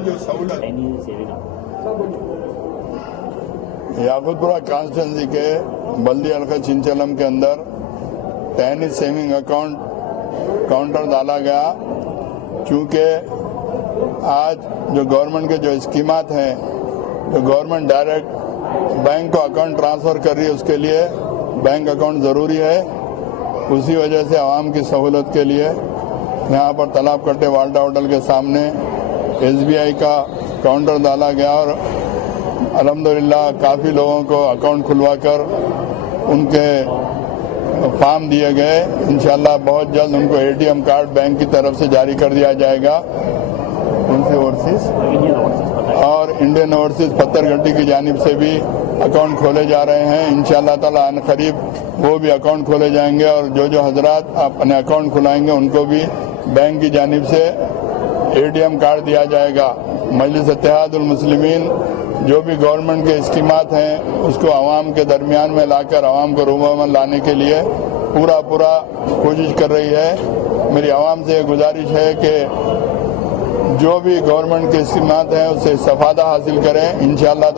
की जो सहूलत सेविका याकूतपुरा कॉन्स्टिट्यूंसी के बल्दी हल्का चिंचलम के अंदर टेनिस सेविंग अकाउंट काउंटर डाला गया। क्योंकि आज जो गवर्नमेंट के जो स्कीमात हैं, जो गवर्नमेंट डायरेक्ट बैंक को अकाउंट ट्रांसफर कर रही है, उसके लिए बैंक अकाउंट ज़रूरी है। उसी वजह से आवाम की सहूलत के लिए यहाँ पर तालाब कट्टे वाल्टा होटल के सामने SBI का काउंटर डाला गया और अल्हम्दुलिल्लाह काफ़ी लोगों को अकाउंट खुलवाकर उनके फॉर्म दिए गए। इंशाल्लाह बहुत जल्द उनको ATM कार्ड बैंक की तरफ से जारी कर दिया जाएगा। उनसे ओवरसीज और इंडियन ओवरसीज पत्थरघट्टी की जानिब से भी अकाउंट खोले जा रहे हैं। इंशाल्लाह ताला अन करीब वो भी अकाउंट खोले जाएंगे और जो हजरात अपने अकाउंट खुलाएंगे उनको भी बैंक की जानिब से ATM कार्ड दिया जाएगा। मजलिस इत्तेहादुल मुस्लिमीन जो भी गवर्नमेंट के स्कीमात हैं उसको आवाम के दरमियान में लाकर आवाम को रूबा में लाने के लिए पूरा कोशिश कर रही है। मेरी आवाम से गुजारिश है कि जो भी गवर्नमेंट के स्कीमात हैं उससे इस्तेफादा हासिल करें इंशाअल्लाह।